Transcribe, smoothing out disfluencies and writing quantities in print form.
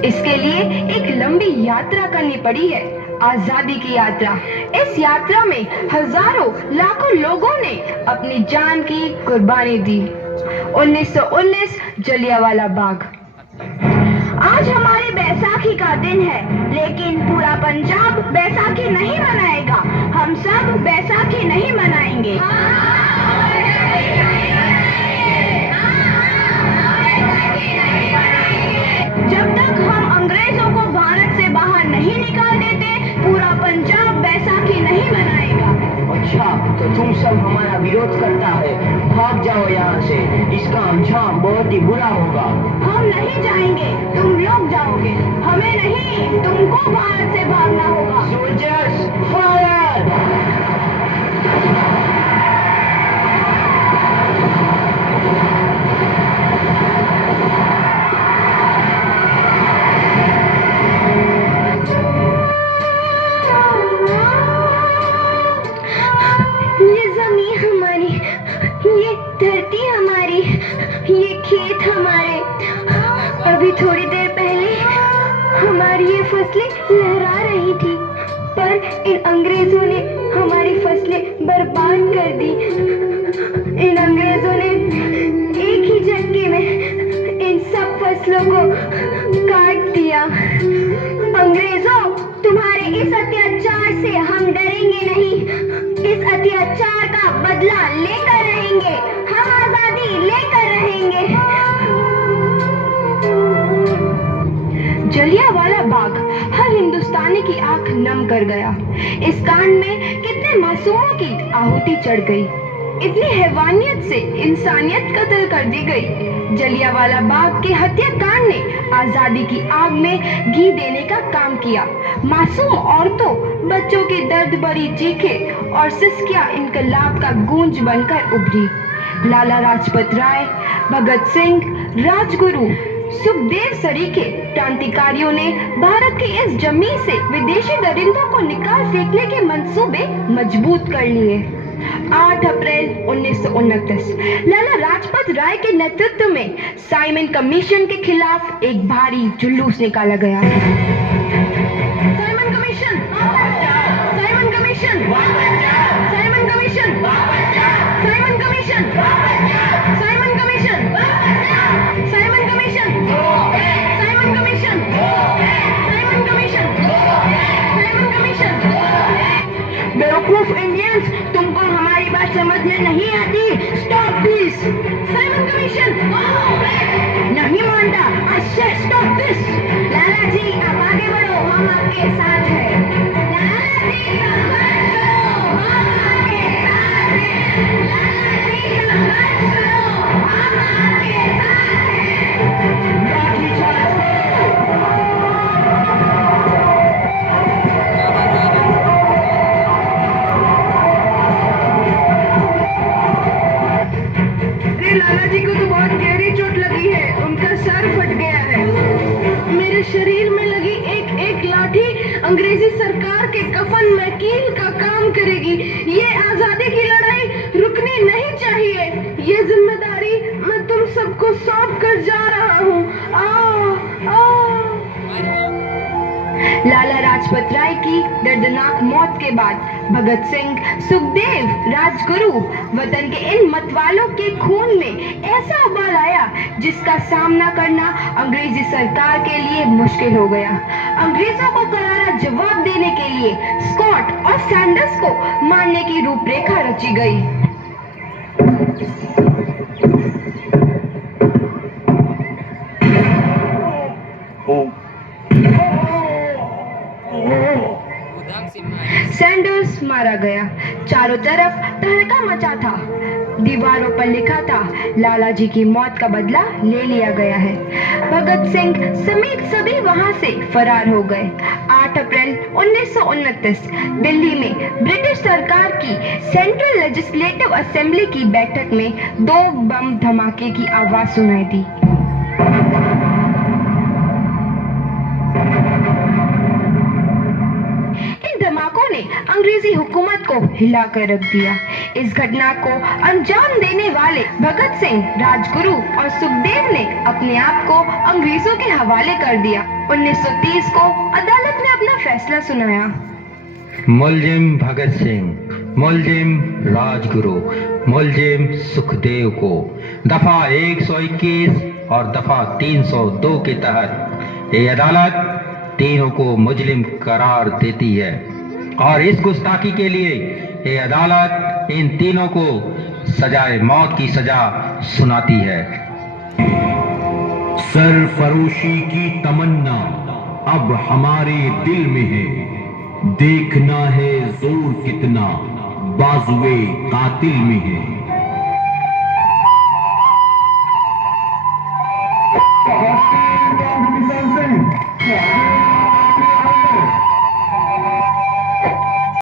इसके लिए एक लंबी यात्रा करनी पड़ी है, आजादी की यात्रा। इस यात्रा में हजारों लाखों लोगों ने अपनी जान की कुर्बानी दी। 1919 जलियांवाला बाग। आज हमारी बैसाखी का दिन है, लेकिन पूरा पंजाब बैसाखी नहीं मनाएगा। हम सब बैसाखी नहीं मनाएंगे। जब तक हम अंग्रेजों को भारत से बाहर नहीं निकाल देते, पूरा पंजाब बैसाखी नहीं मनाएगा। अच्छा, तो तुम सब हमारा विरोध करता है। भाग जाओ यहाँ से, इसका अंजाम बहुत ही बुरा होगा। हम नहीं जाएंगे, तुम लोग जाओगे। हमें नहीं, तुमको भारत से भागना होगा। Soldiers fire! ये जमीन हमारी, ये धरती हमारी, ये खेत हमारे। अभी थोड़ी देर पहले हमारी ये फसलें लहरा रही थी, पर इन अंग्रेजों ने हमारी फसलें बर्बाद कर दी। इन अंग्रेजों ने एक ही झटके में इन सब फसलों को काट दिया। अंग्रेजों, तुम्हारे इस अत्याचार से हम डरेंगे नहीं। इस अत्याचार का बदला लेकर रहेंगे। हम आजादी लेकर रहेंगे। जलियांवाला बाग हर हिंदुस्तानी की आंख नम कर गया। इस कांड में कितने मासूमों की आहुति चढ़ गई। इतनी हैवानियत से इंसानियत कत्ल कर दी गई। जलियांवाला बाग के हत्याकांड ने आजादी की आग में घी देने का काम किया। मासूम औरतों, बच्चों की दर्द भरी चीखें और सिसकियां इनकलाब का गूंज बनकर उभरी। लाला लाजपत राय, भगत सिंह, राजगुरु, सुखदेव सरीखे क्रांतिकारियों ने भारत की इस जमीन से विदेशी दरिंदों को निकाल फेंकने के मंसूबे मजबूत कर लिए। 8 अप्रैल 1929 लाला लाजपत राय के नेतृत्व में साइमन कमीशन के खिलाफ एक भारी जुलूस निकाला गया। Simon commission, Simon commission, Simon commission, Simon commission, Simon commission, Simon commission, Simon commission, Simon commission, Simon commission. बेवकूफ इंडियंस, तुमको हमारी बात समझ में नहीं आती। Stop this. साइमन कमीशन नहीं मानता। Stop this. लाला जी, आप आगे बढ़ो, हम आपके साथ हैं। लाला जी, संघर्ष करो, हम आपके साथ हैं। लाला जी, संघर्ष करो, हम आपके साथ हैं। लाठी चार्ज लाला जी को तो बहुत गहरी चोट लगी है। उनका सर फट गया है। मेरे शरीर में लगी एक एक लाठी अंग्रेजी सरकार के कफन में कील का काम करेगी। ये आजादी की लड़ाई रुकनी नहीं चाहिए। ये जिम्मेदारी मैं तुम सबको सौंप कर जा रहा हूँ। लाला लाजपत राय की दर्दनाक मौत के बाद भगत सिंह, सुखदेव, राजगुरु, वतन के इन मतवालों के खून में ऐसा उबाल आया जिसका सामना करना अंग्रेजी सरकार के लिए मुश्किल हो गया। अंग्रेजों को करारा जवाब देने के लिए स्कॉट और सैंडर्स को मारने की रूपरेखा रची गई। सैंडर्स मारा गया। चारों तरफ तहलका मचा था। दीवारों पर लिखा था, लाला जी की मौत का बदला ले लिया गया है। भगत सिंह समेत सभी वहां से फरार हो गए। 8 अप्रैल 1929 दिल्ली में ब्रिटिश सरकार की सेंट्रल लेजिस्लेटिव असेंबली की बैठक में 2 बम धमाके की आवाज सुनाई दी। धमाकों ने अंग्रेजी हुकूमत को को हिला कर रख दिया। इस घटना को अंजाम देने वाले भगत सिंह, राजगुरु और सुखदेव ने अपने आप को अंग्रेजों के हवाले कर दिया। 1930 को अदालत ने अपना फैसला सुनाया। मुलजिम भगत सिंह, मुलजिम राजगुरु, मुलजिम सुखदेव को दफा 121 और दफा 302 के तहत ये अदालत तीनों को मुजरिम करार देती है और इस गुस्ताखी के लिए ये अदालत इन तीनों को सजाए मौत की सजा सुनाती है। सरफरोशी की तमन्ना अब हमारे दिल में है, देखना है जोर कितना बाजुए कातिल में है।